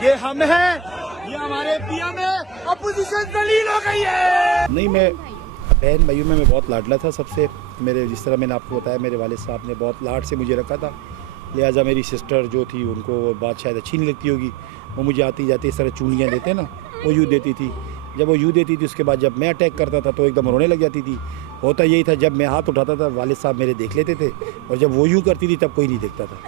ये हम हैं, ये हमारे पीएम है, अपोजिशन दलील हो गई है। नहीं, मैं बहन भाइयों में मैं बहुत लाडला था सबसे। मेरे जिस तरह मैंने आपको बताया, मेरे वालिद साहब ने बहुत लाड से मुझे रखा था, लिहाजा मेरी सिस्टर जो थी उनको वो बात शायद अच्छी नहीं लगती होगी। वो मुझे आती जाती इस तरह चूड़ियाँ देते हैं ना, वो यूँ देती थी। जब वो यूँ देती थी उसके बाद जब मैं अटैक करता था तो एकदम रोने लग जाती थी। होता यही था, जब मैं हाथ उठाता था वालिद साहब मेरे देख लेते थे, और जब वो यूँ करती थी तब कोई नहीं देखता था।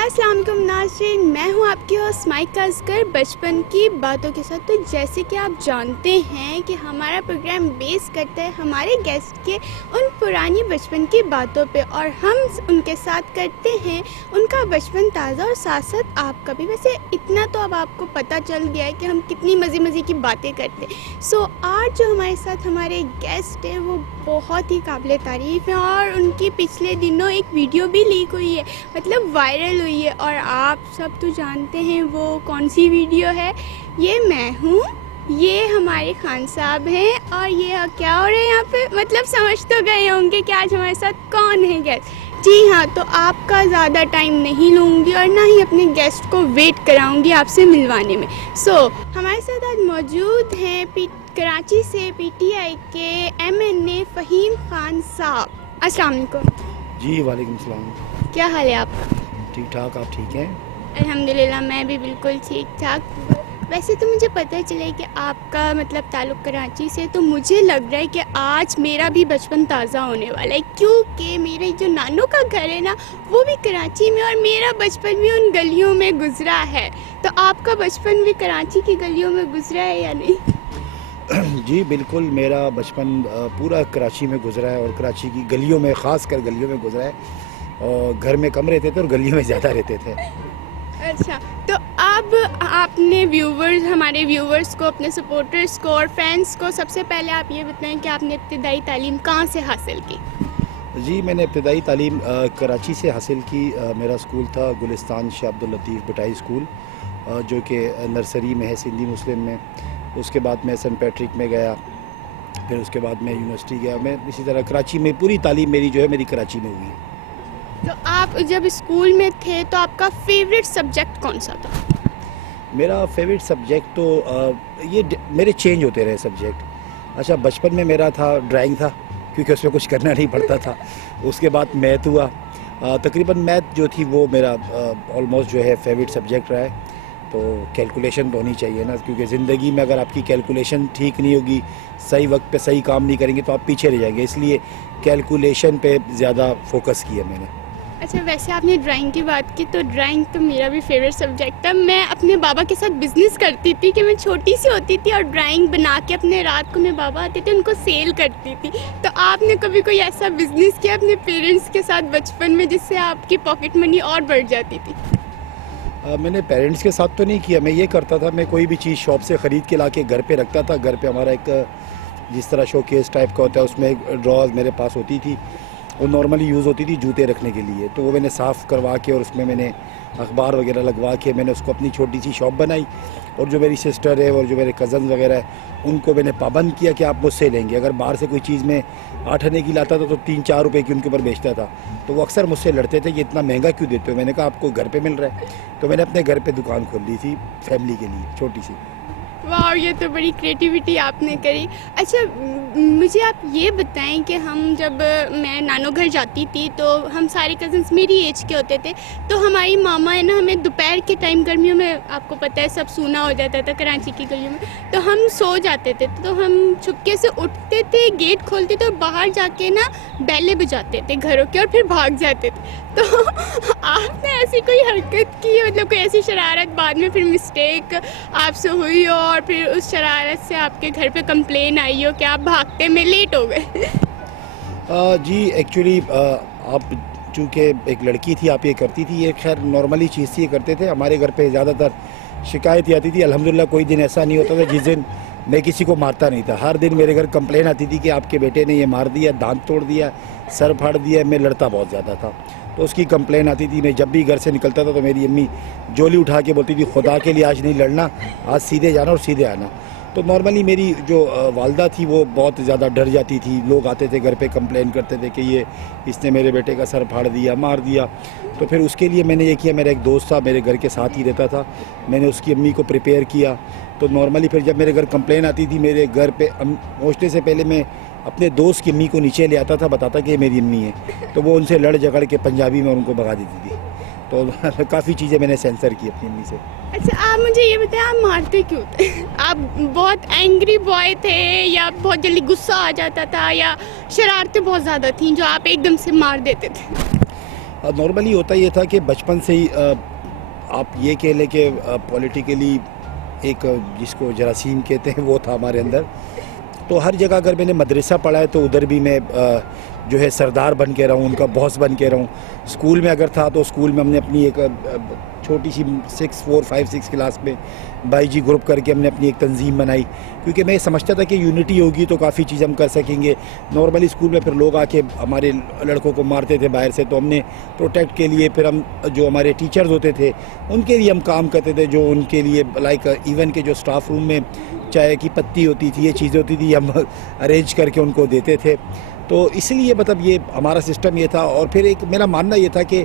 अस्सलाम वालेकुम नाज़रीन, मैं हूं आपकी होस्ट माइका असगर बचपन की बातों के साथ। तो जैसे कि आप जानते हैं कि हमारा प्रोग्राम बेस करता है हमारे गेस्ट के उन पुरानी बचपन की बातों पे, और हम उनके साथ करते हैं उनका बचपन ताज़ा और साथ साथ आपका भी। वैसे इतना तो अब आपको पता चल गया है कि हम कितनी मज़े की बातें करते हैं। सो आज जो हमारे साथ हमारे गेस्ट हैं वो बहुत ही काबिल तारीफ़ हैं, और उनकी पिछले दिनों एक वीडियो भी लीक हुई है, मतलब वायरल हुई है, और आप सब तो जानते हैं वो कौन सी वीडियो है। ये मैं हूँ, ये हमारे खान साहब हैं, और ये क्या हो रहा है यहाँ पे, मतलब समझ तो गए होंगे कि आज हमारे साथ कौन है गेस्ट। जी हाँ, तो आपका ज़्यादा टाइम नहीं लूँगी और ना ही अपने गेस्ट को वेट कराऊँगी आपसे मिलवाने में। हमारे साथ आज मौजूद हैं कराची से पीटीआई के एमएनए फ़हीम खान साहब। अस्सलाम वालेकुम। जी वालेकुम सलाम। क्या हाल है आपका? ठीक ठाक, आप ठीक हैं? अल्हम्दुलिल्लाह, मैं भी बिल्कुल ठीक ठाक। वैसे तो मुझे पता चले कि आपका मतलब ताल्लुक़ कराची से, तो मुझे लग रहा है कि आज मेरा भी बचपन ताज़ा होने वाला है, क्योंकि मेरे जो नानों का घर है ना वो भी कराची में, और मेरा बचपन भी उन गलियों में गुज़रा है। तो आपका बचपन भी कराची की गलियों में गुज़रा है या नहीं? जी बिल्कुल, मेरा बचपन पूरा कराची में गुजरा है, और कराची की गलियों में, ख़ास कर गलियों में गुजरा है, और घर में कम रहते थे और गलियों में ज़्यादा रहते थे। अच्छा, तो अब आपने हमारे व्यूवर्स को, अपने सपोर्टर्स को और फैंस को सबसे पहले आप ये बताएं कि आपने इब्तिदाई तालीम कहाँ से हासिल की? जी, मैंने इब्तिदाई तालीम कराची से हासिल की। मेरा स्कूल था गुलिस्तान शाह अब्दुल लतीफ़ भटाई स्कूल, जो कि नर्सरी में है, सिंधी मुस्लिम में। उसके बाद मैं सेंट पैट्रिक में गया, फिर उसके बाद मैं यूनिवर्सिटी गया। मैं इसी तरह कराची में पूरी तालीम मेरी जो है मेरी कराची में हुई है। तो आप जब स्कूल में थे तो आपका फेवरेट सब्जेक्ट कौन सा था? मेरा फेवरेट सब्जेक्ट तो मेरे चेंज होते रहे सब्जेक्ट। अच्छा, बचपन में मेरा था ड्राइंग था, क्योंकि उसमें कुछ करना नहीं पड़ता था। उसके बाद मैथ हुआ। तकरीबन मैथ जो थी वो मेरा ऑलमोस्ट जो है फेवरेट सब्जेक्ट रहा है। तो कैलकुलेशन तो होनी चाहिए ना, क्योंकि ज़िंदगी में अगर आपकी कैलकुलेशन ठीक नहीं होगी, सही वक्त पे सही काम नहीं करेंगे तो आप पीछे रह जाएंगे। इसलिए कैलकुलेशन पे ज़्यादा फोकस किया मैंने। अच्छा, वैसे आपने ड्राइंग की बात की, तो ड्राइंग तो मेरा भी फेवरेट सब्जेक्ट था। मैं अपने बाबा के साथ बिज़नेस करती थी कि मैं छोटी सी होती थी और ड्राइंग बना के अपने रात को मेरे बाबा आते थे उनको सेल करती थी। तो आपने कभी कोई ऐसा बिज़नेस किया अपने पेरेंट्स के साथ बचपन में जिससे आपकी पॉकेट मनी और बढ़ जाती थी? मैंने पेरेंट्स के साथ तो नहीं किया। मैं ये करता था, मैं कोई भी चीज़ शॉप से ख़रीद के ला के घर पे रखता था। घर पे हमारा एक जिस तरह शोकेस टाइप का होता है, उसमें एक ड्रॉज मेरे पास होती थी, वो नॉर्मली यूज़ होती थी जूते रखने के लिए। तो वो मैंने साफ़ करवा के और उसमें मैंने अखबार वगैरह लगवा के मैंने उसको अपनी छोटी सी शॉप बनाई। और जो मेरी सिस्टर है और जो मेरे कज़न वगैरह है उनको मैंने पाबंद किया कि आप मुझसे लेंगे। अगर बाहर से कोई चीज़ में 8 आने की लाता था तो 3-4 रुपए की उनके ऊपर बेचता था। तो वो अक्सर मुझसे लड़ते थे कि इतना महंगा क्यों देते हो। मैंने कहा आपको घर पे मिल रहा है। तो मैंने अपने घर पे दुकान खोल ली थी फैमिली के लिए, छोटी सी। वाह, ये तो बड़ी क्रिएटिविटी आपने करी। अच्छा, मुझे आप ये बताएं कि हम जब मैं नानो घर जाती थी तो हम सारे कज़न्स मेरी एज के होते थे, तो हमारी मामा है ना हमें दोपहर के टाइम, गर्मियों में आपको पता है सब सूना हो जाता था कराची की गलियों में, तो हम सो जाते थे। तो हम छुपके से उठते थे, गेट खोलते थे और बाहर जाके ना बैले बजाते थे घरों के और फिर भाग जाते थे। तो आपने ऐसी कोई हरकत की, मतलब कोई ऐसी शरारत बाद में फिर मिस्टेक आपसे हुई हो और फिर उस शरारत से आपके घर पे कंप्लेन आई हो कि आप भागते में लेट हो गए? जी एक्चुअली आप चूँकि एक लड़की थी, आप ये करती थी, ये खैर नॉर्मली चीज़ थी, ये करते थे। हमारे घर पे ज़्यादातर शिकायत ही आती थी। अल्हम्दुलिल्लाह कोई दिन ऐसा नहीं होता था जिस दिन मैं किसी को मारता नहीं था। हर दिन मेरे घर कंप्लेन आती थी कि आपके बेटे ने ये मार दिया, दांत तोड़ दिया, सर फाड़ दिया। मैं लड़ता बहुत ज़्यादा था, तो उसकी कंप्लेन आती थी। मैं जब भी घर से निकलता था तो मेरी अम्मी जोली उठा के बोलती थी खुदा के लिए आज नहीं लड़ना, आज सीधे जाना और सीधे आना। तो नॉर्मली मेरी जो वालदा थी वो बहुत ज़्यादा डर जाती थी। लोग आते थे घर पे कंप्लेन करते थे कि ये इसने मेरे बेटे का सर फाड़ दिया, मार दिया। तो फिर उसके लिए मैंने ये किया, मेरा एक दोस्त था मेरे घर के साथ ही रहता था, मैंने उसकी अम्मी को प्रिपेयर किया। तो नॉर्मली फिर जब मेरे घर कंप्लेन आती थी, मेरे घर पे पहुँचने से पहले मैं अपने दोस्त की अम्मी को नीचे ले आता था, बताता कि ये मेरी अम्मी है। तो वो उनसे लड़ झगड़ के पंजाबी में उनको भगा देती थी। तो काफ़ी चीज़ें मैंने सेंसर की अपनी अम्मी से। अच्छा, आप मुझे ये बताएं, आप मारते क्यों थे? आप बहुत एंग्री बॉय थे या बहुत जल्दी गुस्सा आ जाता था या शरारतें बहुत ज़्यादा थी जो आप एकदम से मार देते थे? नॉर्मली होता ये था कि बचपन से ही आप ये कह लें कि पॉलिटिकली एक जिसको जरासीम कहते हैं वो था हमारे अंदर। तो हर जगह अगर मैंने मदरसा पढ़ा है तो उधर भी मैं जो है सरदार बन के रहूँ, उनका बॉस बन के रहूँ। स्कूल में अगर था तो स्कूल में हमने अपनी एक छोटी सी 4, 5, 6 क्लास में बाईजी ग्रुप करके हमने अपनी एक तंजीम बनाई, क्योंकि मैं समझता था कि यूनिटी होगी तो काफ़ी चीज़ हम कर सकेंगे। नॉर्मली स्कूल में फिर लोग आके हमारे लड़कों को मारते थे बाहर से, तो हमने प्रोटेक्ट के लिए फिर हम जो हमारे टीचर्स होते थे उनके लिए हम काम करते थे, जो उनके लिए लाइक इवन के जो स्टाफ रूम में चाय की पत्ती होती थी, ये चीज़ें होती थी, हम अरेंज करके उनको देते थे। तो इसलिए मतलब ये हमारा सिस्टम ये था। और फिर एक मेरा मानना ये था कि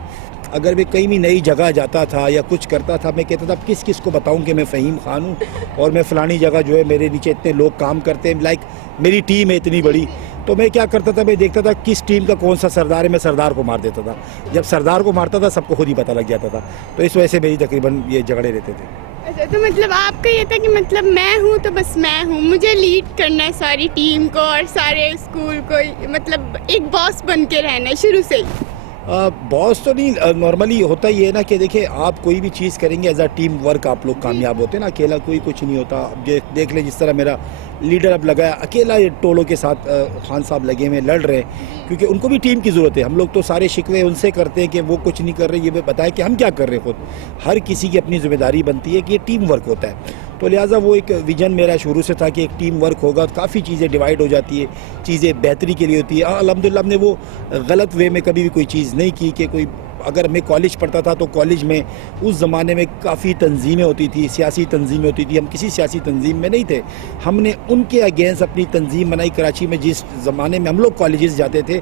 अगर मैं कहीं भी नई जगह जाता था या कुछ करता था, मैं कहता था किस किस को बताऊं कि मैं फ़हीम खान हूँ और मैं फ़लानी जगह जो है मेरे नीचे इतने लोग काम करते हैं, लाइक मेरी टीम है इतनी बड़ी। तो मैं क्या करता था, मैं देखता था किस टीम का कौन सा सरदार है, मैं सरदार को मार देता था। जब सरदार को मारता था सबको खुद ही पता लग जाता था। तो इस वजह से मेरी तकरीबन ये झगड़े रहते थे। अच्छा, तो मतलब आपका ये था कि मतलब मैं हूँ तो बस मैं हूँ, मुझे लीड करना है सारी टीम को और सारे स्कूल को, मतलब एक बॉस बन के रहना है शुरू से ही। बॉस तो नहीं, नॉर्मली होता ही है ना कि देखिए आप कोई भी चीज़ करेंगे एज अ टीम वर्क आप लोग कामयाब होते हैं ना, अकेला कोई कुछ नहीं होता। अब देख ले जिस तरह मेरा लीडर अब लगा है, अकेला ये टोलों के साथ खान साहब लगे हुए लड़ रहे हैं, क्योंकि उनको भी टीम की ज़रूरत है। हम लोग तो सारे शिकवे उनसे करते हैं कि वो कुछ नहीं कर रहे, ये बताएं कि हम क्या कर रहे हैं खुद। हर किसी की अपनी जिम्मेदारी बनती है कि ये टीम वर्क होता है। तो लिहाजा वो एक विजन मेरा शुरू से था कि एक टीम वर्क होगा, काफ़ी चीज़ें डिवाइड हो जाती है, चीज़ें बेहतरी के लिए होती है। अल्हम्दुलिल्लाह हमने वो गलत वे में कभी भी कोई चीज़ नहीं की कि कोई, अगर मैं कॉलेज पढ़ता था तो कॉलेज में उस ज़माने में काफ़ी तंजीमें होती थी, सियासी तंजीमें होती थी। हम किसी सियासी तंजीम में नहीं थे, हमने उनके अगेंस्ट अपनी तंजीम बनाई। कराची में जिस ज़माने में हम लोग कॉलेजेस जाते थे,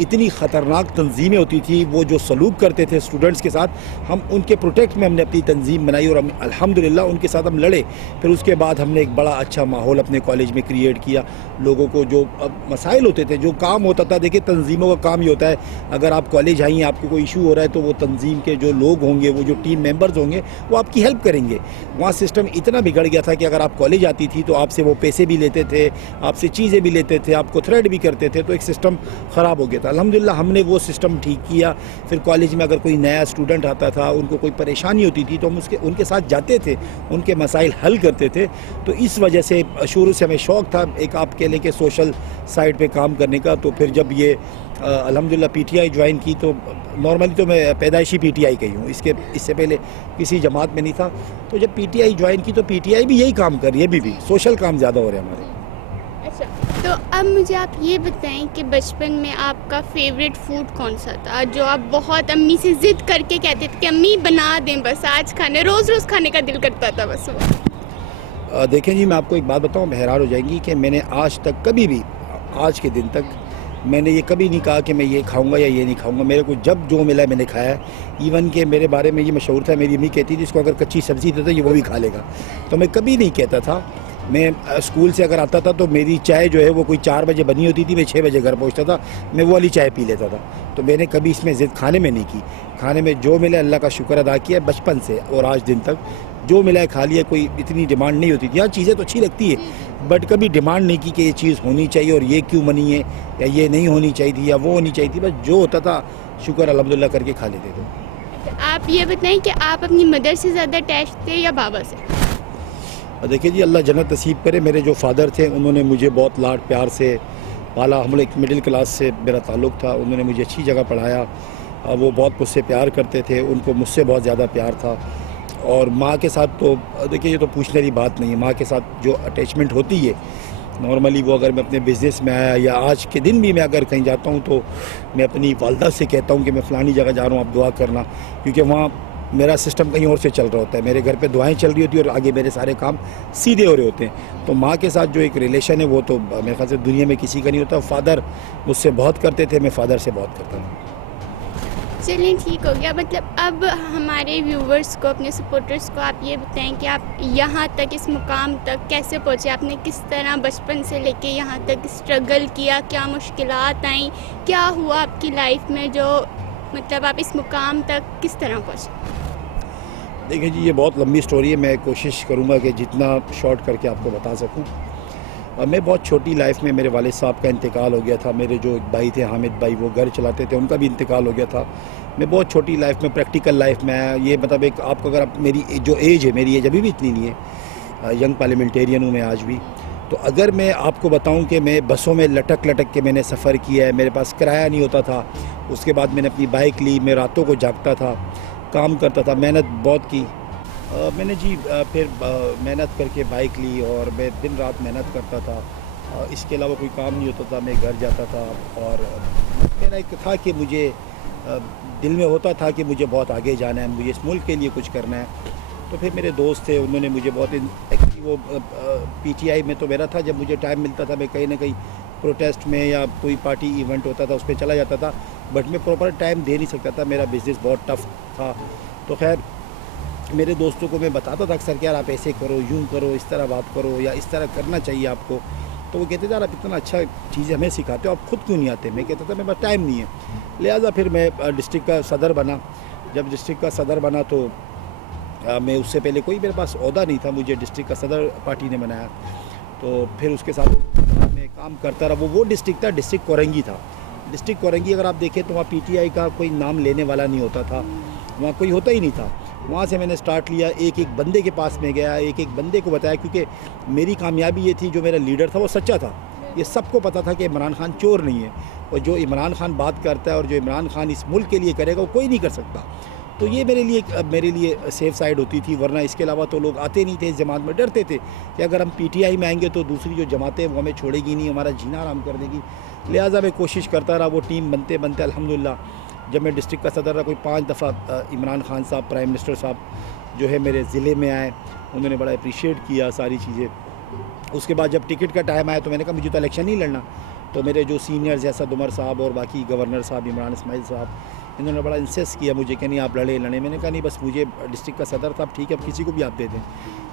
इतनी ख़तरनाक तंजीमें होती थी, वो जो सलूक करते थे स्टूडेंट्स के साथ, हम उनके प्रोटेक्ट में हमने अपनी तंजीम बनाई और हम अल्हम्दुलिल्लाह उनके साथ हम लड़े। फिर उसके बाद हमने एक बड़ा अच्छा माहौल अपने कॉलेज में क्रिएट किया। लोगों को जो मसाइल होते थे, जो काम होता था, देखिए तंजीमों का काम ही होता है, अगर आप कॉलेज आई, आपको कोई इशू हो रहा है तो वो तंजीम के जो लोग होंगे, वो जो टीम मेंबर्स होंगे, वो आपकी हेल्प करेंगे। वहाँ सिस्टम इतना बिगड़ गया था कि अगर आप कॉलेज आती थी तो आपसे वो पैसे भी लेते थे, आपसे चीज़ें भी लेते थे, आपको थ्रेट भी करते थे। तो एक सिस्टम ख़राब हो गया था। अल्हम्दुलिल्लाह हमने वो सिस्टम ठीक किया। फिर कॉलेज में अगर कोई नया स्टूडेंट आता था, उनको कोई परेशानी होती थी, तो हम उनके साथ जाते थे, उनके मसाइल हल करते थे। तो इस वजह से शुरू से हमें शौक़ था एक आप कह लें कि सोशल साइड पे काम करने का। तो फिर जब ये अल्हम्दुलिल्लाह पीटीआई ज्वाइन की, तो नॉर्मली तो मैं पैदाइशी पीटीआई का ही हूँ, इससे पहले किसी जमात में नहीं था। तो जब पीटीआई ज्वाइन की तो पीटीआई भी यही काम कर रही है, अभी भी सोशल काम ज़्यादा हो रहे हैं हमारे। अच्छा, तो अब मुझे आप ये बताएं कि बचपन में आपका फेवरेट फूड कौन सा था जो आप बहुत अम्मी से ज़िद करके कहते थे कि अम्मी बना दें, बस आज खाने, रोज़ रोज़ खाने का दिल करता था बस वो? देखें जी, मैं आपको एक बात बताऊं, हैरान हो जाएंगी कि मैंने आज तक कभी भी, आज के दिन तक मैंने ये कभी नहीं कहा कि मैं ये खाऊंगा या ये नहीं खाऊंगा। मेरे को जब जो मिला मैंने खाया। इवन के मेरे बारे में ये मशहूर था, मेरी अम्मी कहती थी इसको अगर कच्ची सब्ज़ी दे तो ये वो भी खा लेगा। तो मैं कभी नहीं कहता था। मैं स्कूल से अगर आता था तो मेरी चाय जो है वो कोई 4 बजे बनी होती थी, मैं 6 बजे घर पहुंचता था, मैं वो वाली चाय पी लेता था। तो मैंने कभी इसमें ज़िद खाने में नहीं की। खाने में जो मिला अल्लाह का शुक्र अदा किया बचपन से और आज दिन तक, जो मिला है खा लिया। कोई इतनी डिमांड नहीं होती थी। हाँ, चीज़ें तो अच्छी लगती है, बट कभी डिमांड नहीं की कि ये चीज़ होनी चाहिए और ये क्यों बनी है या ये नहीं होनी चाहिए थी या वो होनी चाहिए थी। बस जो होता था शुक्र अल्हम्दुलिल्लाह करके खा लेते थे। आप ये बताएं कि आप अपनी मदर से ज़्यादा अटैच थे या बाबा से? देखिए जी, अल्लाह जन्नत नसीब करे। मेरे जो फादर थे उन्होंने मुझे बहुत लाड प्यार से पाला। हम लोग एक मिडिल क्लास से मेरा ताल्लुक़ था। उन्होंने मुझे अच्छी जगह पढ़ाया। वो बहुत मुझसे प्यार करते थे, उनको मुझसे बहुत ज़्यादा प्यार था। और माँ के साथ तो देखिए ये तो पूछने वाली बात नहीं है। माँ के साथ जो अटैचमेंट होती है नॉर्मली, वो अगर मैं अपने बिज़नेस में आया या आज के दिन भी मैं अगर कहीं जाता हूँ तो मैं अपनी वालदा से कहता हूँ कि मैं फ़लानी जगह जा रहा हूँ, आप दुआ करना, क्योंकि वहाँ मेरा सिस्टम कहीं और से चल रहा होता है, मेरे घर पे दुआएं चल रही होती है और आगे मेरे सारे काम सीधे हो रहे होते हैं। तो माँ के साथ जो एक रिलेशन है वो तो मेरे ख्याल से दुनिया में किसी का नहीं होता। फादर मुझसे बहुत करते थे, मैं फादर से बहुत करता था। चलिए ठीक हो गया। मतलब अब हमारे व्यूवर्स को, अपने सपोर्टर्स को आप ये बताएं कि आप यहाँ तक, इस मुकाम तक कैसे पहुँचे, आपने किस तरह बचपन से लेके यहाँ तक स्ट्रगल किया, क्या मुश्किलात आई, क्या हुआ आपकी लाइफ में जो मतलब आप इस मुकाम तक किस तरह पहुँचे? देखिए जी, ये बहुत लंबी स्टोरी है, मैं कोशिश करूँगा कि जितना शॉर्ट करके आपको बता सकूँ। मैं बहुत छोटी लाइफ में मेरे वालिद साहब का इंतकाल हो गया था। मेरे जो एक भाई थे हामिद भाई, वो घर चलाते थे, उनका भी इंतकाल हो गया था। मैं बहुत छोटी लाइफ में, प्रैक्टिकल लाइफ में आया। ये मतलब एक आपको अगर आप मेरी जो एज है, मेरी एज अभी भी इतनी नहीं है, यंग पार्लियामेंटेरियन हूँ मैं आज भी। तो अगर मैं आपको बताऊं कि मैं बसों में लटक लटक के मैंने सफ़र किया है, मेरे पास किराया नहीं होता था। उसके बाद मैंने अपनी बाइक ली, मैं रातों को जागता था, काम करता था, मेहनत बहुत की। मैंने जी फिर मेहनत करके बाइक ली और मैं दिन रात मेहनत करता था। इसके अलावा कोई काम नहीं होता था, मैं घर जाता था। और मेरा एक था कि मुझे दिल में होता था कि मुझे बहुत आगे जाना है, मुझे इस मुल्क के लिए कुछ करना है। तो फिर मेरे दोस्त थे, उन्होंने मुझे बहुत एक्चुअली वो पीटीआई में तो मेरा था, जब मुझे टाइम मिलता था मैं कहीं ना कहीं प्रोटेस्ट में या कोई पार्टी इवेंट होता था उस पर चला जाता था, बट मैं प्रॉपर टाइम दे नहीं सकता था, मेरा बिज़नेस बहुत टफ था। तो खैर मेरे दोस्तों को मैं बताता था अक्सर कि यार आप ऐसे करो, यूँ करो, इस तरह बात करो, या इस तरह करना चाहिए आपको। तो वो कहते थे यार आप इतना अच्छा चीज़ें हमें सिखाते हो, आप खुद क्यों नहीं आते। मैं कहता था मेरे पास टाइम नहीं है। लिहाजा फिर मैं डिस्ट्रिक्ट का सदर बना। जब डिस्ट्रिक्ट का सदर बना तो मैं उससे पहले कोई मेरे पास ओहदा नहीं था, मुझे डिस्ट्रिक्ट का सदर पार्टी ने बनाया। तो फिर उसके साथ मैं काम करता रहा। वो डिस्ट्रिक्ट था, डिस्ट्रिक्ट कोरंगी था। डिस्ट्रिक्ट कोरंगी अगर आप देखें तो वहाँ पीटीआई का कोई नाम लेने वाला नहीं होता था, वहाँ कोई होता ही नहीं था। वहाँ से मैंने स्टार्ट लिया, एक एक बंदे के पास में गया, एक एक बंदे को बताया, क्योंकि मेरी कामयाबी ये थी, जो मेरा लीडर था वो सच्चा था। ये सबको पता था कि इमरान खान चोर नहीं है, और जो इमरान खान बात करता है और जो इमरान खान इस मुल्क के लिए करेगा वो कोई नहीं कर सकता। तो ये मेरे लिए सेफ़ साइड होती थी। वरना इसके अलावा तो लोग आते नहीं थे इस जमात में, डरते थे कि अगर हम पीटीआई में आएंगे तो दूसरी जो जमातें वो हमें छोड़ेगी नहीं, हमारा जीना आराम कर देगी। लिहाजा मैं कोशिश करता रहा। वो टीम बनते बनते अल्हम्दुलिल्लाह जब मैं डिस्ट्रिक्ट का सदर रहा, कोई 5 दफ़ा इमरान खान साहब, प्राइम मिनिस्टर साहब जो है मेरे ज़िले में आए, उन्होंने बड़ा अप्रिशिएट किया सारी चीज़ें। उसके बाद जब टिकट का टाइम आया तो मैंने कहा मुझे तो इलेक्शन नहीं लड़ना। तो मेरे जो सीनियर्स जैसा उमर साहब और बाकी गवर्नर साहब, इमरान इस्माइल साहब, इन्होंने बड़ा इंसिस्ट किया मुझे कि नहीं आप लड़े। मैंने कहा नहीं, बस मुझे डिस्ट्रिक्ट का सदर था, ठीक है, अब किसी को भी आप दे दें।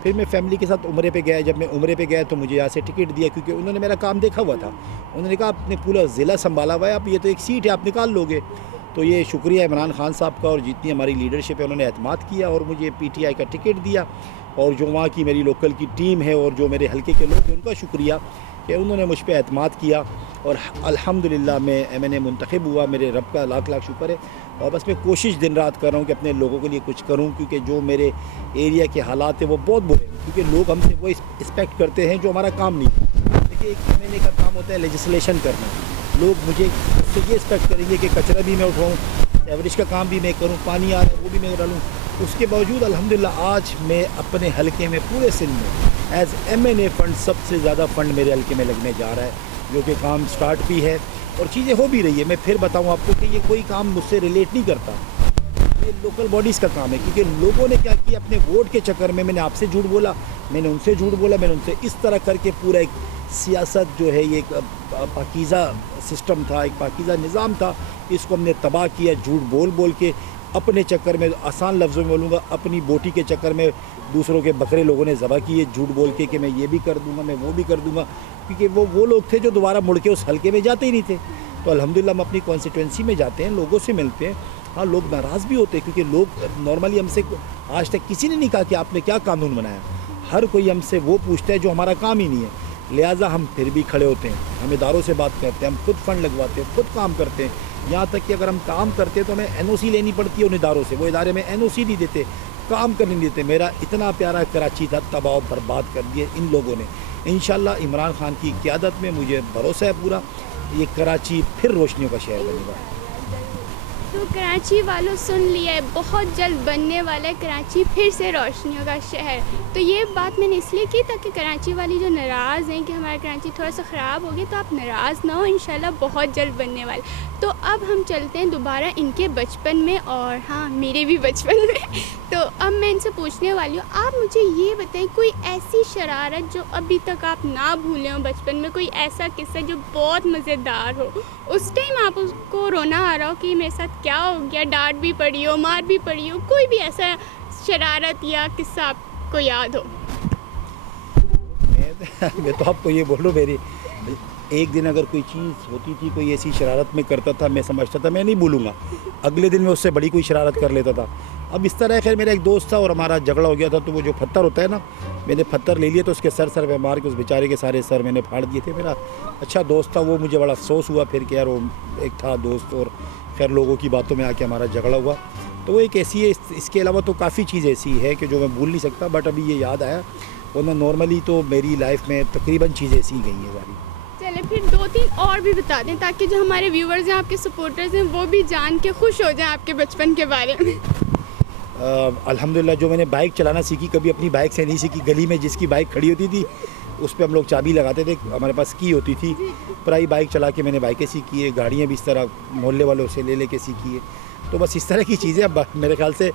फिर मैं फैमिली के साथ उम्रे पे गया। जब मैं उम्रे पे गया तो मुझे यहाँ से टिकट दिया, क्योंकि उन्होंने मेरा काम देखा हुआ था। उन्होंने कहा आपने पूरा ज़िला संभाला हुआ है, आप ये तो एक सीट है, आप निकाल लोगे। तो ये शुक्रिया इमरान खान साहब का, और जितनी हमारी लीडरशिप है उन्होंने एतमाद किया और मुझे पीटीआई का टिकट दिया। और जो वहाँ की मेरी लोकल की टीम है और जो मेरे हलके के लोग हैं उनका शुक्रिया कि उन्होंने मुझ पर एतमाद किया। और अल्हम्दुलिल्लाह मैंने मुंतखब हुआ, मेरे रब का लाख लाख शुक्र है। और बस मैं कोशिश दिन रात कर रहा हूँ कि अपने लोगों के लिए कुछ करूँ, क्योंकि जो मेरे एरिया के हालात हैं वो बहुत बुरे हैं, क्योंकि लोग हमसे वो एक्सपेक्ट करते हैं जो हमारा काम नहीं है। देखिए, एक महीने का काम होता है लेजिस्लेशन करना, लोग मुझे उससे ये एक्सपेक्ट करेंगे कि कचरा भी मैं उठाऊँ, एवरेज का काम भी मैं करूँ, पानी आ रहा है वो भी मैं डालूँ। उसके बावजूद अल्हम्दुलिल्लाह आज मैं अपने हलके में, पूरे सिंध में एज MNA फ़ंड सबसे ज़्यादा फ़ंड मेरे हलके में लगने जा रहा है, जो कि काम स्टार्ट भी है और चीज़ें हो भी रही है। मैं फिर बताऊँ आपको कि ये कोई काम मुझसे रिलेट नहीं करता, ये लोकल बॉडीज़ का काम है। क्योंकि लोगों ने क्या किया, अपने वोट के चक्कर में मैंने आपसे झूठ बोला, मैंने उनसे झूठ बोला, मैंने उनसे इस तरह करके पूरा एक सियासत जो है, ये एक पाकीज़ा सिस्टम था, एक पाकीज़ा निज़ाम था, इसको हमने तबाह किया झूठ बोल बोल के। अपने चक्कर में, आसान लफ्ज़ों में बोलूँगा, अपनी बोटी के चक्कर में दूसरों के बकरे लोगों ने ज़बह किए झूठ बोल के कि मैं ये भी कर दूँगा, मैं वो भी कर दूँगा। क्योंकि वो लोग थे जो दोबारा मुड़ के उस हलके में जाते ही नहीं थे। तो अल्हम्दुलिल्लाह हम अपनी कॉन्स्टिट्यूंसी में जाते हैं, लोगों से मिलते हैं। हाँ, लोग नाराज़ भी होते हैं, क्योंकि लोग नॉर्मली हमसे आज तक किसी ने नहीं कहा कि आपने क्या कानून बनाया। हर कोई हमसे वो पूछता है जो हमारा काम ही नहीं है। लिहाजा हम फिर भी खड़े होते हैं, हम इदारों से बात करते हैं, हम खुद फंड लगवाते हैं, खुद काम करते हैं। यहाँ तक कि अगर हम काम करते हैं तो हमें NOC लेनी पड़ती है उन इदारों से, वो इदारे में NOC नहीं देते, काम करने नहीं देते। मेरा इतना प्यारा कराची था, तबाह बर्बाद कर दिए इन लोगों ने। इंशाल्लाह इमरान खान की क़यादत में मुझे भरोसा है पूरा, ये कराची फिर रोशनियों का शहर बनेगा। तो कराची वालों सुन लिया है, बहुत जल्द बनने वाला है कराची फिर से रोशनियों का शहर। तो ये बात मैंने इसलिए की ताकि कराची वाली जो नाराज़ हैं कि हमारा कराची थोड़ा सा ख़राब हो गया, तो आप नाराज़ ना हो, इंशाल्लाह बहुत जल्द बनने वाला। तो अब हम चलते हैं दोबारा इनके बचपन में, और हाँ मेरे भी बचपन में। तो अब मैं इनसे पूछने वाली हूँ, आप मुझे ये बताएं कोई ऐसी शरारत जो अभी तक आप ना भूले हो बचपन में, कोई ऐसा किस्सा जो बहुत मज़ेदार हो, उस टाइम आप उसको रोना आ रहा हो कि मेरे साथ क्या हो गया, डांट भी पड़ी हो, मार भी पड़ी हो, कोई भी ऐसा शरारत या किस्सा आपको याद हो। मैं तो आपको ये बोल रहा हूँ, मेरी एक दिन अगर कोई चीज़ होती थी, कोई ऐसी शरारत में करता था, मैं समझता था मैं नहीं भूलूंगा, अगले दिन मैं उससे बड़ी कोई शरारत कर लेता था। अब इस तरह खैर मेरा एक दोस्त था और हमारा झगड़ा हो गया था, तो वो जो पत्थर होता है ना, मैंने पत्थर ले लिया तो उसके सर पे मार के उस बेचारे के सारे सर मैंने फाड़ दिए थे। मेरा अच्छा दोस्त था वो, मुझे बड़ा अफसोस हुआ फिर कि यार वो एक था दोस्त, और खैर लोगों की बातों में आके हमारा झगड़ा हुआ। तो वो एक ऐसी है। इसके अलावा तो काफ़ी चीज़ ऐसी है कि जो मैं भूल नहीं सकता, बट अभी ये याद आया, वरना नॉर्मली तो मेरी लाइफ में तकरीबन चीज़ें ऐसी ही गई हैं सारी। चले फिर 2-3 और भी बता दें ताकि जो हमारे व्यूवर्स हैं, आपके सपोर्टर्स हैं, वो भी जान के खुश हो जाएं आपके बचपन के बारे में। अल्हम्दुलिल्लाह जो मैंने बाइक चलाना सीखी, कभी अपनी बाइक से नहीं सीखी, गली में जिसकी बाइक खड़ी होती थी उस पर हम लोग चाबी लगाते थे, हमारे पास की होती थी, प्राई बाइक चला के मैंने बाइकें सीखी है, गाड़ियाँ भी इस तरह मोहल्ले वालों से ले लेके सीखी है। तो बस इस तरह की चीज़ें अब मेरे ख्याल से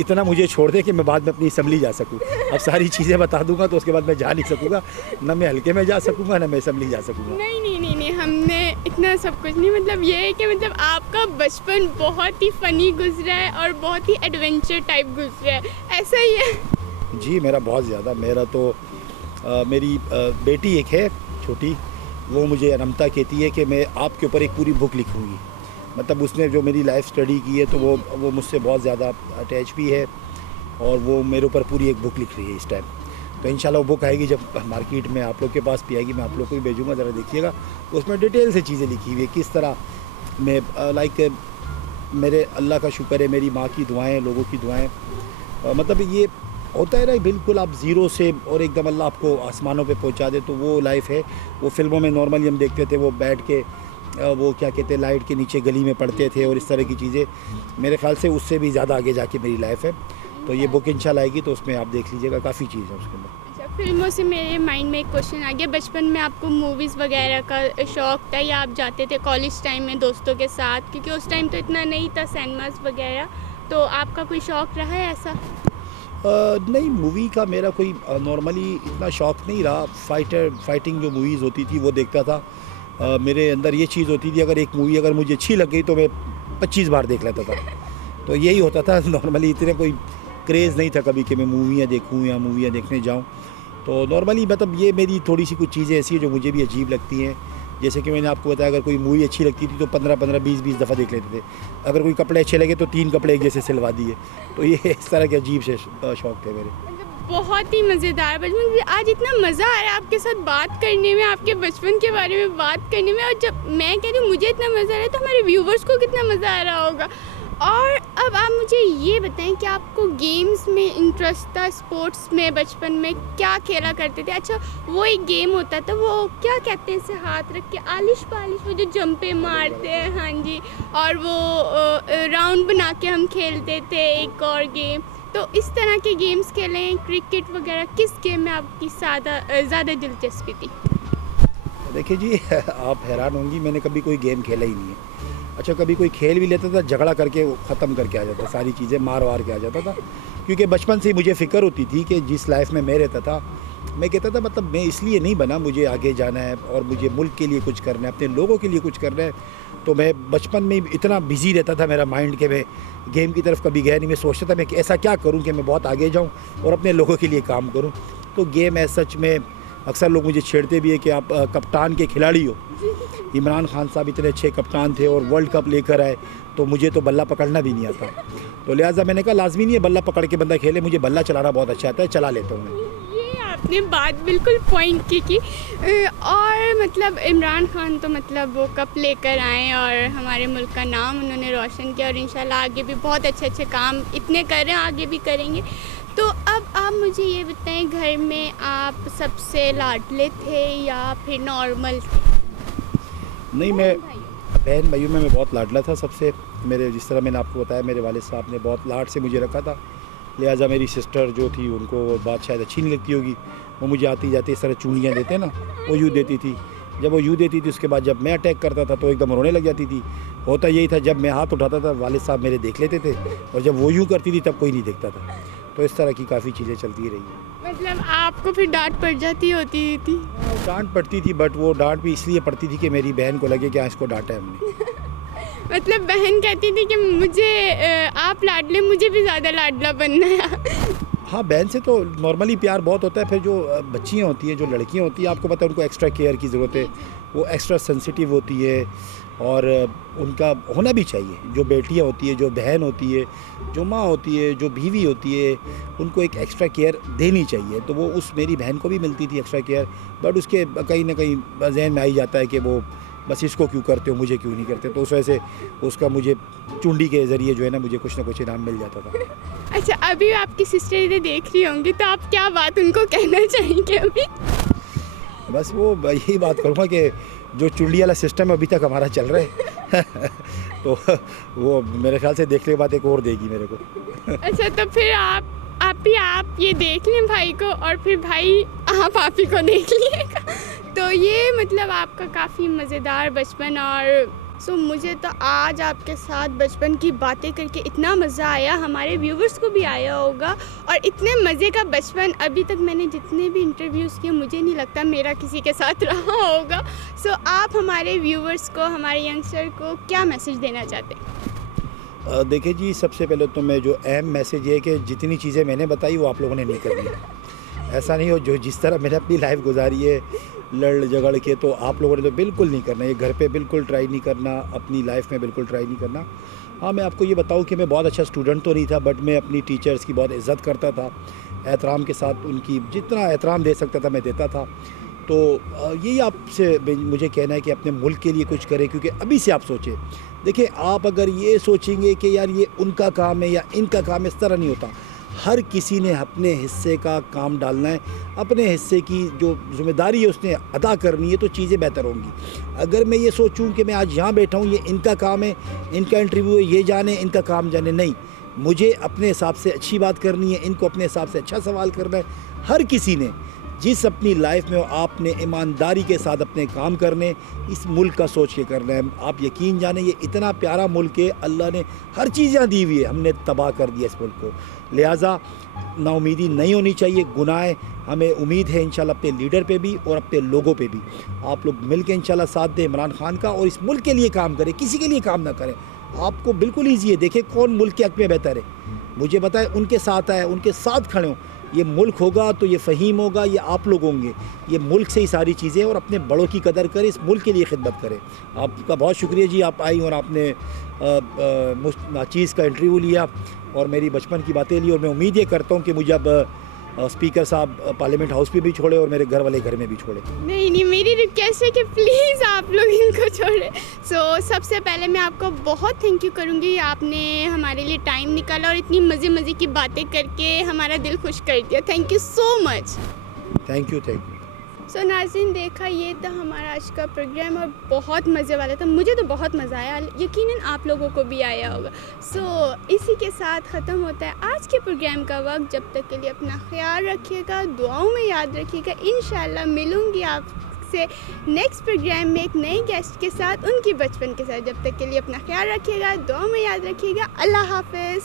इतना मुझे छोड़ दे कि मैं बाद में अपनी असम्बली जा सकूँ। अब सारी चीज़ें बता दूंगा तो उसके बाद मैं जा नहीं सकूँगा, ना मैं हल्के में जा सकूँगा, ना मैं असम्बली जा सकूँगा। नहीं, हमने इतना सब कुछ नहीं, मतलब ये है कि मतलब आपका बचपन बहुत ही फ़नी गुजरा है और बहुत ही एडवेंचर टाइप गुजरा है, ऐसा ही है? जी मेरा बहुत ज़्यादा। मेरा तो मेरी बेटी एक है छोटी, वो मुझे अनमता कहती है कि मैं आपके ऊपर एक पूरी बुक लिखूँगी। मतलब उसने जो मेरी लाइफ स्टडी की है तो वो मुझसे बहुत ज़्यादा अटैच भी है, और वो मेरे ऊपर पूरी एक बुक लिख रही है इस टाइम। तो इंशाल्लाह वो बुक आएगी जब मार्केट में, आप लोग के पास भी आएगी, मैं आप लोग को भी भेजूँगा, ज़रा देखिएगा। उसमें डिटेल से चीज़ें लिखी हुई है, किस तरह मैं लाइक मेरे अल्लाह का शुक्र है, मेरी माँ की दुआएँ, लोगों की दुआएँ, मतलब ये होता है ना बिल्कुल आप ज़ीरो से और एकदम अल्लाह आपको आसमानों पे पहुंचा दे, तो वो लाइफ है। वो फिल्मों में नॉर्मली हम देखते थे, वो बैठ के वो क्या कहते हैं लाइट के नीचे गली में पढ़ते थे और इस तरह की चीज़ें, मेरे ख्याल से उससे भी ज़्यादा आगे जाके मेरी लाइफ है। तो ये बुक इंशाल्लाह आएगी तो उसमें आप देख लीजिएगा, काफ़ी चीज़ है उसके अंदर। अच्छा, फिल्मों से मेरे माइंड में एक क्वेश्चन आ गया, बचपन में आपको मूवीज़ वगैरह का शौक़ था या आप जाते थे कॉलेज टाइम में दोस्तों के साथ, क्योंकि उस टाइम तो इतना नहीं था सिनेमास वगैरह, तो आपका कोई शौक़ रहा है ऐसा? नहीं, मूवी का मेरा कोई नॉर्मली इतना शौक़ नहीं रहा। फाइटिंग जो मूवीज़ होती थी वो देखता था। मेरे अंदर ये चीज़ होती थी, अगर एक मूवी अगर मुझे अच्छी लग गई तो मैं 25 बार देख लेता था। तो यही होता था नॉर्मली, इतने कोई क्रेज़ नहीं था कभी कि मैं मूवियाँ देखूँ या मूवियाँ देखने जाऊँ। तो नॉर्मली मतलब ये मेरी थोड़ी सी कुछ चीज़ें ऐसी हैं जो मुझे भी अजीब लगती हैं। जैसे कि मैंने आपको बताया, अगर कोई मूवी अच्छी लगती थी तो 15-15, 20-20 दफ़ा देख लेते थे। अगर कोई कपड़े अच्छे लगे तो 3 कपड़े एक जैसे सिलवा दिए। तो ये इस तरह के अजीब से शौक़ थे मेरे। मतलब बहुत ही मज़ेदार बचपन। आज इतना मज़ा आ रहा है आपके साथ बात करने में, आपके बचपन के बारे में बात करने में, और जब मैं कह रही हूँ मुझे इतना मज़ा आ रहा है तो हमारे व्यूवर्स को कितना मज़ा आ रहा होगा। और अब आप मुझे ये बताएं कि आपको गेम्स में इंटरेस्ट था, स्पोर्ट्स में बचपन में क्या खेला करते थे? अच्छा, वो एक गेम होता था, वो क्या कहते हैं, इसे हाथ रख के आलिश पालिश, वो जो जंपे मारते हैं, हाँ जी, और वो राउंड बना के हम खेलते थे। एक और गेम, तो इस तरह के गेम्स खेलें, क्रिकेट वगैरह, किस गेम में आपकी ज़्यादा दिलचस्पी थी? देखिए जी आप हैरान होंगी, मैंने कभी कोई गेम खेला ही नहीं है। अच्छा, कभी कोई खेल भी लेता था, झगड़ा करके वो ख़त्म करके आ जाता, सारी चीज़ें मार वार के आ जाता था। क्योंकि बचपन से ही मुझे फ़िक्र होती थी कि जिस लाइफ में मैं रहता था, मैं कहता था मतलब मैं इसलिए नहीं बना, मुझे आगे जाना है और मुझे मुल्क के लिए कुछ करना है, अपने लोगों के लिए कुछ करना है। तो मैं बचपन में इतना बिज़ी रहता था मेरा माइंड कि मैं गेम की तरफ कभी गया नहीं। मैं सोचता था मैं ऐसा क्या करूँ कि मैं बहुत आगे जाऊँ और अपने लोगों के लिए काम करूँ। तो गेम है सच में, अक्सर लोग मुझे छेड़ते भी है कि आप कप्तान के खिलाड़ी हो। इमरान खान साहब इतने अच्छे कप्तान थे और वर्ल्ड कप लेकर आए, तो मुझे तो बल्ला पकड़ना भी नहीं आता। तो लिहाजा मैंने कहा लाजमी नहीं है बल्ला पकड़ के बंदा खेले, मुझे बल्ला चलाना बहुत अच्छा आता है, चला लेता हूँ मैं। ये आपने बात बिल्कुल पॉइंट की। और मतलब इमरान खान तो मतलब वो कप लेकर आए और हमारे मुल्क का नाम उन्होंने रोशन किया, और इंशाल्लाह आगे भी बहुत अच्छे अच्छे काम इतने कर रहे हैं, आगे भी करेंगे। तो अब आप मुझे ये बताएं, घर में आप सबसे लाडले थे या फिर नॉर्मल थे? नहीं, मैं बहन भाइयों में मैं बहुत लाडला था सबसे। मेरे जिस तरह मैंने आपको बताया, मेरे वालिद साहब ने बहुत लाड से मुझे रखा था, लिहाजा मेरी सिस्टर जो थी उनको वो बात शायद अच्छी नहीं लगती होगी, वो मुझे आती जाती इस तरह चूड़ियाँ देते हैं ना, वो यूँ देती थी। जब वो यूँ देती थी उसके बाद जब मैं अटैक करता था तो एकदम रोने लग जाती थी। होता यही था, जब मैं हाथ उठाता था वालिद साहब मेरे देख लेते थे, और जब वो यूँ करती थी तब कोई नहीं देखता था। तो इस तरह की काफ़ी चीज़ें चलती रही हैं। मतलब आपको फिर डांट पड़ जाती होती थी? डांट पड़ती थी, बट वो डांट भी इसलिए पड़ती थी कि मेरी बहन को लगे कि हाँ इसको डांटा है हमने। मतलब बहन कहती थी कि मुझे आप लाडले, मुझे भी ज़्यादा लाडला बनना है। हाँ, बहन से तो नॉर्मली प्यार बहुत होता है। फिर जो बच्चियाँ होती हैं, जो लड़कियाँ होती हैं, आपको पता है उनको एक्स्ट्रा केयर की ज़रूरत है, वो एक्स्ट्रा सेंसिटिव होती है और उनका होना भी चाहिए। जो बेटियाँ होती है, जो बहन होती है, जो माँ होती है, जो बीवी होती है, उनको एक एक्स्ट्रा केयर देनी चाहिए। तो वो उस मेरी बहन को भी मिलती थी एक्स्ट्रा केयर, बट उसके कहीं ना कहीं जहन में आ ही जाता है कि वो बस इसको क्यों करते हो, मुझे क्यों नहीं करते। तो उस वजह से उसका मुझे चुंडी के ज़रिए जो है ना मुझे कुछ ना कुछ इनाम मिल जाता था। अच्छा, अभी आपकी सिस्टर इधर देख रही होंगी तो आप क्या बात उनको कहना चाहेंगे अभी? बस वो यही बात करूँगा कि जो चुंडी वाला सिस्टम अभी तक हमारा चल रहा है तो वो मेरे ख्याल से देखने के बाद एक और देगी मेरे को। अच्छा, तो फिर आप ये देख लें भाई को, और फिर भाई आप ही को देख लिएगा। तो ये मतलब आपका काफ़ी मज़ेदार बचपन। और मुझे तो आज आपके साथ बचपन की बातें करके इतना मज़ा आया, हमारे व्यूवर्स को भी आया होगा। और इतने मज़े का बचपन अभी तक मैंने जितने भी इंटरव्यूज़ किए, मुझे नहीं लगता मेरा किसी के साथ रहा होगा। आप हमारे व्यूवर्स को, हमारे यंगस्टर को क्या मैसेज देना चाहते हैं? देखिए जी, सबसे पहले तो मैं जो अहम मैसेज ये है कि जितनी चीज़ें मैंने बताई वो आप लोगों ने नहीं करनी है। ऐसा नहीं हो जो जिस तरह मैंने अपनी लाइफ गुजारी है लड़ झगड़ के, तो आप लोगों ने तो बिल्कुल नहीं करना। ये घर पे बिल्कुल ट्राई नहीं करना, अपनी लाइफ में बिल्कुल ट्राई नहीं करना। हाँ, मैं आपको ये बताऊँ कि मैं बहुत अच्छा स्टूडेंट तो नहीं था, बट मैं अपनी टीचर्स की बहुत इज़्ज़त करता था, एहतराम के साथ उनकी जितना एहतराम दे सकता था मैं देता था। तो यही आपसे मुझे कहना है कि अपने मुल्क के लिए कुछ करें, क्योंकि अभी से आप सोचें। देखिए, आप अगर ये सोचेंगे कि यार ये उनका काम है या इनका काम है, इस तरह नहीं होता। हर किसी ने अपने हिस्से का काम डालना है, अपने हिस्से की जो जिम्मेदारी है उसने अदा करनी है, तो चीज़ें बेहतर होंगी। अगर मैं ये सोचूं कि मैं आज यहाँ बैठा हूँ, ये इनका काम है, इनका इंटरव्यू है, ये जाने, इनका काम जाने, नहीं, मुझे अपने हिसाब से अच्छी बात करनी है, इनको अपने हिसाब से अच्छा सवाल करना है। हर किसी ने जिस अपनी लाइफ में हो, आपने ईमानदारी के साथ अपने काम करने, इस मुल्क का सोच के करना है। आप यकीन जाने, ये इतना प्यारा मुल्क है, अल्लाह ने हर चीज़ यहाँ दी हुई है, हमने तबाह कर दिया इस मुल्क को। लिहाजा नाउमीदी नहीं होनी चाहिए, गुनाह है। हमें उम्मीद है इंशाल्लाह अपने लीडर पे भी और अपने लोगों पे भी। आप लोग मिल के इंशाल्लाह साथ दें इमरान खान का, और इस मुल्क के लिए काम करें, किसी के लिए काम ना करें। आपको बिल्कुल ईजी है, देखें कौन मुल्क के हक़ में बेहतर है, मुझे बताएं, उनके साथ आए, उनके साथ खड़े हों। ये मुल्क होगा तो ये फ़हीम होगा, ये आप लोग होंगे। ये मुल्क से ही सारी चीज़ें, और अपने बड़ों की कदर करें, इस मुल्क के लिए खिदमत करें। आपका बहुत शुक्रिया जी, आप आई और आपने चीज़ का इंटरव्यू लिया और मेरी बचपन की बातें ली। और मैं उम्मीद ये करता हूँ कि मुझे अब स्पीकर साहब पार्लियामेंट हाउस पे भी छोड़े और मेरे घर वाले घर में भी छोड़े। नहीं, मेरी रिक्वेस्ट है कि प्लीज़ आप लोग इनको छोड़े। सबसे पहले मैं आपको बहुत थैंक यू करूँगी, आपने हमारे लिए टाइम निकाला और इतनी मज़े की बातें करके हमारा दिल खुश कर दिया। Thank you so much. Thank you. नाज़रीन, देखा, ये था हमारा आज का प्रोग्राम और बहुत मज़े वाला था। मुझे तो बहुत मज़ा आया, यकीनन आप लोगों को भी आया होगा। इसी के साथ ख़त्म होता है आज के प्रोग्राम का वक्त। जब तक के लिए अपना ख्याल रखिएगा, दुआओं में याद रखिएगा। इंशाल्लाह मिलूँगी आपसे नेक्स्ट प्रोग्राम में एक नए गेस्ट के साथ, उनकी बचपन के साथ। जब तक के लिए अपना ख्याल रखिएगा, दुआओं में याद रखिएगा। अल्लाह हाफ़िज़।